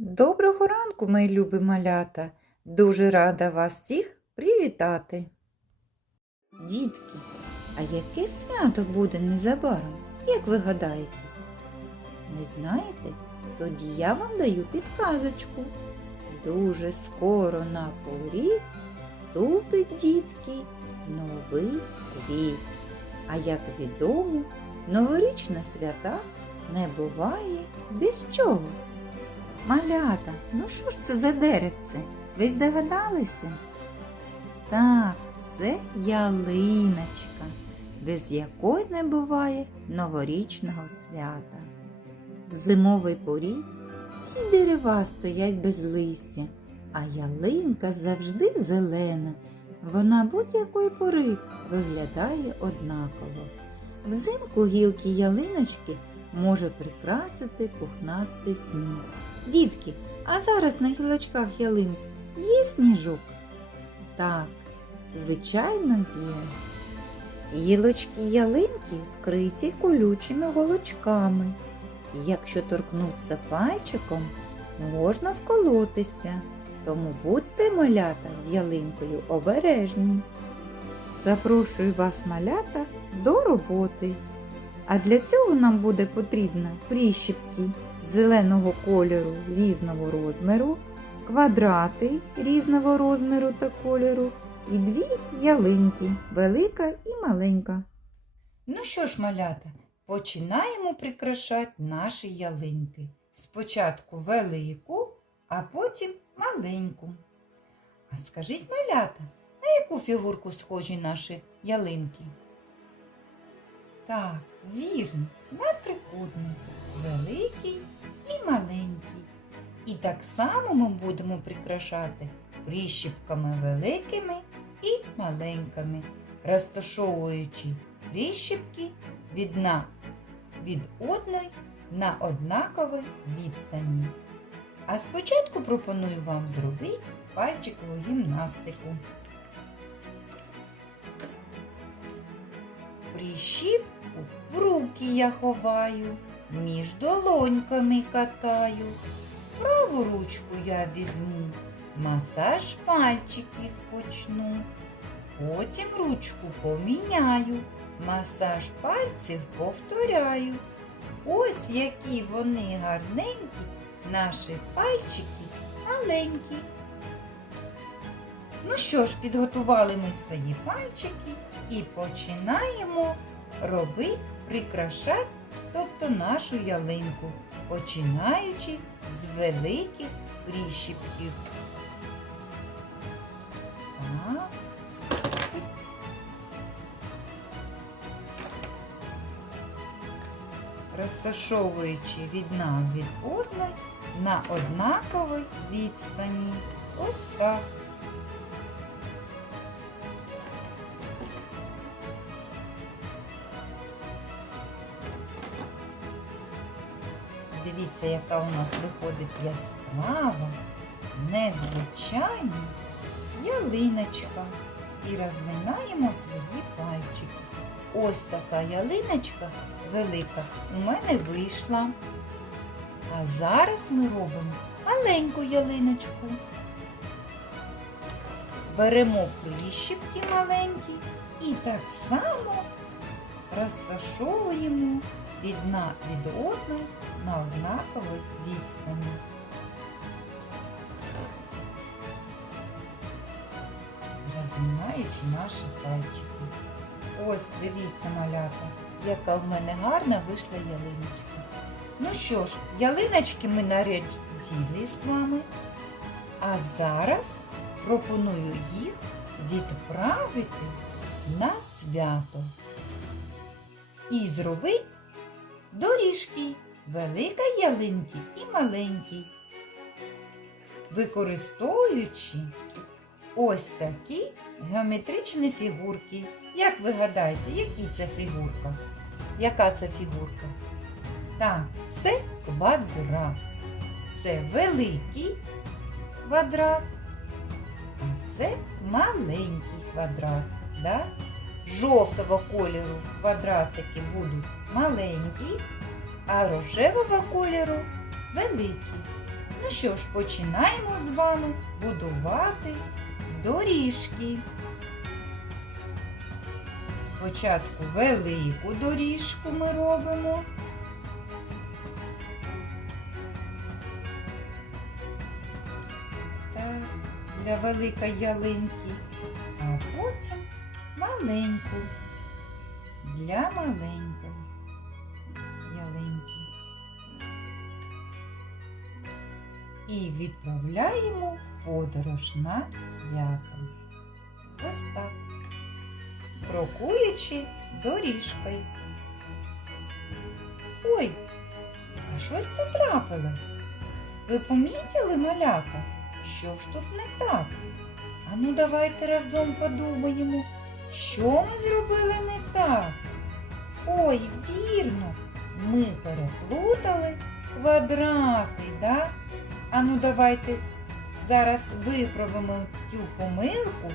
Доброго ранку, мої любі малята! Дуже рада вас всіх привітати. Дітки, а яке свято буде незабаром, як ви гадаєте? Не знаєте? Тоді я вам даю підказочку. Дуже скоро на поріг вступить дітки новий рік. А як відомо, новорічна свята не буває без чого. Малята, ну що ж це за деревце? Ви здогадалися? Так, це ялиночка, без якої не буває новорічного свята. В зимовий порі всі дерева стоять без листя, а ялинка завжди зелена. Вона будь-якої пори виглядає однаково. Взимку гілки ялиночки може прикрасити пухнастий сніг. Дітки, а зараз на гілочках ялинки є сніжок? Так, звичайно, є. Гілочки ялинки вкриті колючими голочками. Якщо торкнутися пальчиком, можна вколотися. Тому будьте малята з ялинкою обережні. Запрошую вас, малята, до роботи. А для цього нам буде потрібно прищіпки зеленого кольору різного розміру, квадрати різного розміру та кольору і дві ялинки велика і маленька. Ну що ж, малята, починаємо прикрашати наші ялинки. Спочатку велику, а потім маленьку. А скажіть, малята, на яку фігурку схожі наші ялинки? Так, вірно, на трикутник. Великий і маленький. І так само ми будемо прикрашати прищіпками великими і маленькими, розташовуючи прищіпки від на від одної на однаковій відстані. А спочатку пропоную вам зробити пальчикову гімнастику. Прищіпку в руки я ховаю, між долоньками катаю. Праву ручку я візьму, масаж пальчиків почну. Потім ручку поміняю, масаж пальців повторяю. Ось які вони гарненькі, наші пальчики маленькі. Ну що ж, підготували ми свої пальчики і починаємо робити, прикрашати, тобто нашу ялинку, починаючи з великих прищіпків. Розташовуючи від нам від одної на однаковій відстані. Ось так. Дивіться, яка у нас виходить яскрава, незвичайна ялиночка. І розминаємо свої пальчики. Ось така ялиночка велика у мене вийшла. А зараз ми робимо маленьку ялиночку. Беремо прищіпки маленькі і так само розташовуємо від на від одної на однаковій відстані. Розмінаючи наші пальчики. Ось дивіться, малята, яка в мене гарна вийшла ялиночка. Ну що ж, ялиночки ми нарядили з вами, а зараз пропоную їх відправити на свято. І зробити доріжки велика ялинки і маленькі, використовуючи ось такі геометричні фігурки. Як ви гадаєте, які це фігурка? Яка це фігурка? Так, це квадрат. Це великий квадрат, а це маленький квадрат. Да? Жовтого кольору квадратики будуть маленькі, а рожевого кольору великі. Ну що ж, починаємо з вами будувати доріжки. Спочатку велику доріжку ми робимо. Для великої ялинки, а потім маленьку для маленької ялинки. І відправляємо подорож на свято. Ось так. Крокуючи доріжкою. Ой, а щось тут трапилось. Ви помітили, малята? Що ж тут не так? Ану, давайте разом подумаємо, що ми зробили не так. Ой, вірно, ми переплутали квадрати, да? Ану, давайте зараз виправимо цю помилку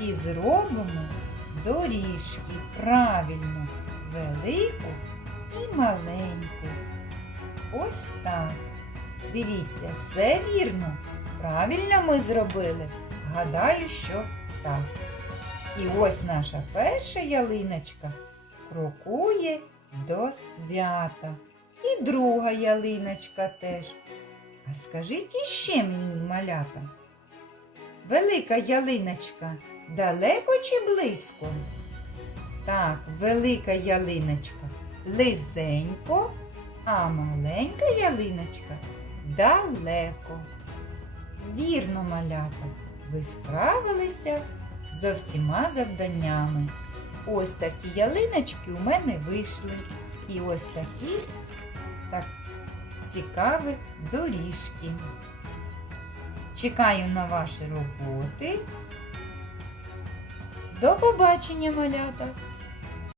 і зробимо доріжки правильно, велику і маленьку. Ось так. Дивіться, все вірно. Правильно ми зробили. Гадаю, що так. І ось наша перша ялиночка крокує до свята. І друга ялиночка теж. А скажіть іще мені, малята. Велика ялиночка далеко чи близько? Так, велика ялиночка близенько, а маленька ялиночка далеко. Вірно, малята, ви справилися за всіма завданнями. Ось такі ялиночки у мене вийшли. І ось такі так цікаві доріжки. Чекаю на ваші роботи. До побачення, малята!